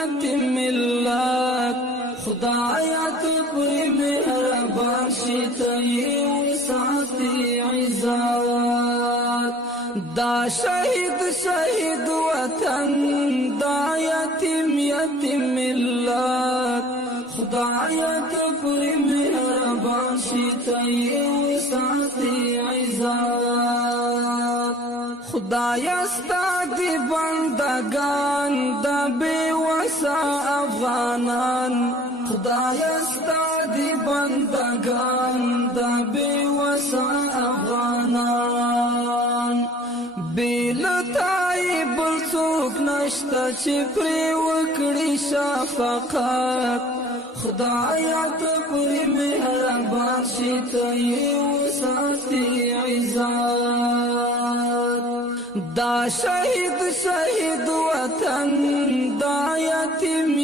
یتیم ملت خدایا ته پرې مهربان شې ته یې وساتې عزت دا شهید وطن دا یتیم ملت خدایا ته پرې مهربان شې ته یې وساتې عزت خدایا ستا دی بندگان دا بے وسا افغانان خدایا ستا دی بندگان دا بے وسا افغانان بیلتای بل څوک نشته چې پرې وکړي شفقت خدایا ته پرې مهربان شې ته یې وساتې عزت دا شهید وطن دا یتیم